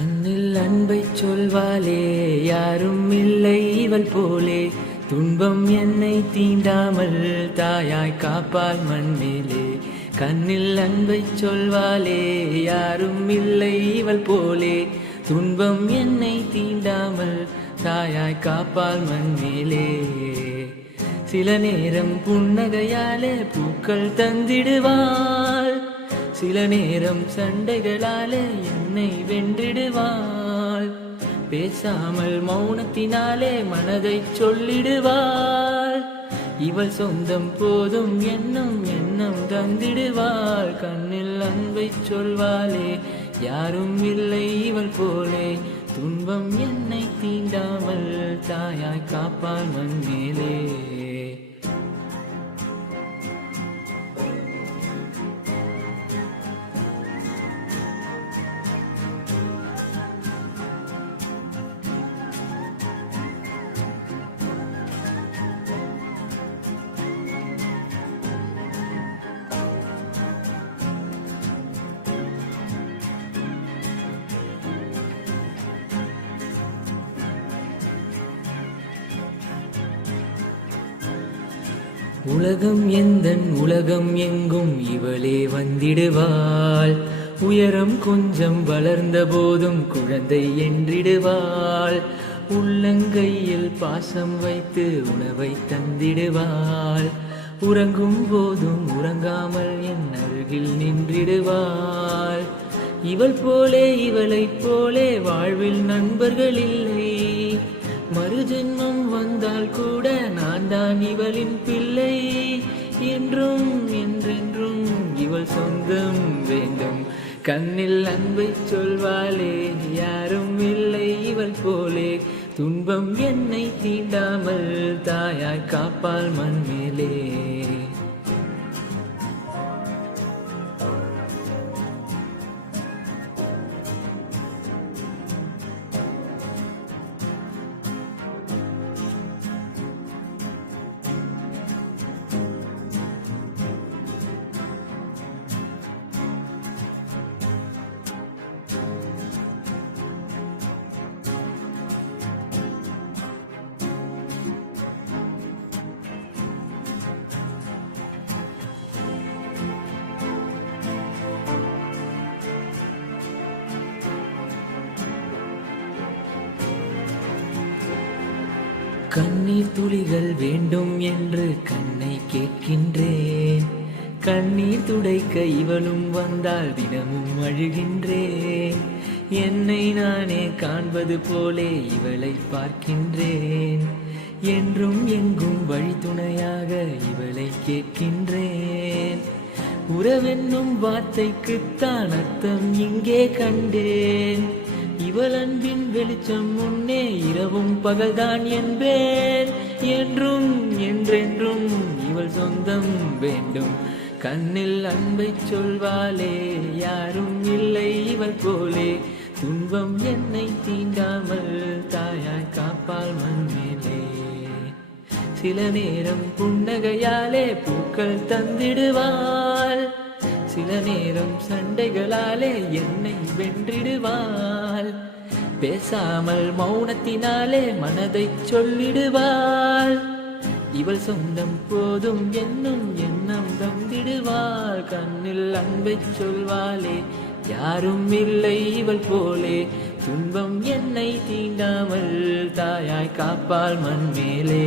கண்ணில் அன்பை சொல்வாளே யாரும் இல்லை இவள் போலே, துன்பம் என்னை தீண்டாமல் தாயாய் காப்பாள் மண்மேலே. கண்ணில் அன்பை சொல்வாளே யாரும் இல்லை இவள் போலே, துன்பம் என்னை தீண்டாமல் தாயாய் காப்பாள் மண்மேலே. சில நேரம் புன்னகையாலே பூக்கள் தந்திடுவாள், சில நேரம் சண்டைகளாலே என்னை வென்றிடுவாள். பேசாமல் மௌனத்தினாலே மனதை சொல்லிடுவாள். இவள் சொந்தம் போதும் என்னும் எண்ணம் தந்திடுவாள். கண்ணில் அன்பை சொல்வாளே யாரும் இல்லை இவள் போலே, துன்பம் என்னை தீண்டாமல் தாயாய் காப்பாள் மண்மேலே. உலகம் எந்தன் உலகம் எங்கும் இவளே வந்திடுவாள். உயரம் கொஞ்சம் வளர்ந்த போதும் குழந்தை என்றிடுவாள். உள்ளங்கையில் பாசம் வைத்து உணவை தந்திடுவாள். உறங்கும் போதும் உறங்காமல் என் அருகில் நின்றிடுவாள். இவள் போலே இவளைப் போலே வாழ்வில் நண்பர்கள் இல்லை. மறுஜென்மம் வந்தால் கூட நான் தான் இவளின் பிள்ளை. என்றும் என்றென்றும் இவள் சொந்தம் வேண்டும். கண்ணில் அன்பை சொல்வாளே யாரும் இல்லை இவள் போலே, துன்பம் என்னை தீண்டாமல் தாயாய் காப்பாள் மண்மேலே. கண்ணீர் துளிகள் வேண்டும் என்று கண்ணை கேட்கின்றேன். கண்ணீர் துடைக்க இவளும் வந்தால் தினமும் அழுகின்றேன். என்னை நானே காண்பது போலே இவளை பார்க்கின்றேன். என்றும் எங்கும் வழித்துணையாக இவளை கேட்கின்றேன். உறவென்னும் வார்த்தைக்குத்தான் அர்த்தம் இங்கே கண்டேன். இவள் அன்பின் வெளிச்சம் முன்னே இரவும் பகல்தான் என்பேன். என்றும் என்றென்றும் இவள் சொந்தம் வேண்டும். கண்ணில் அன்பை சொல்வாளே யாரும் இல்லை இவள் போலே, துன்பம் என்னை தீண்டாமல் தாயாய் காப்பாள் மண்மேலே. சில நேரம் புன்னகையாலே பூக்கள் தந்திடுவாள், சில நேரம் சண்டைகளாலே என்னை வென்றிடுவாள். பேசாமல் மௌனத்தினாலே மனதை சொல்லிடுவாள். இவள் சொந்தம் போதும் என்னும் எண்ணம் தந்திடுவாள். கண்ணில் அன்பை சொல்வாளே யாரும் இல்லை இவள் போலே, துன்பம் என்னை தீண்டாமல் தாயாய் காப்பாள் மண்மேலே.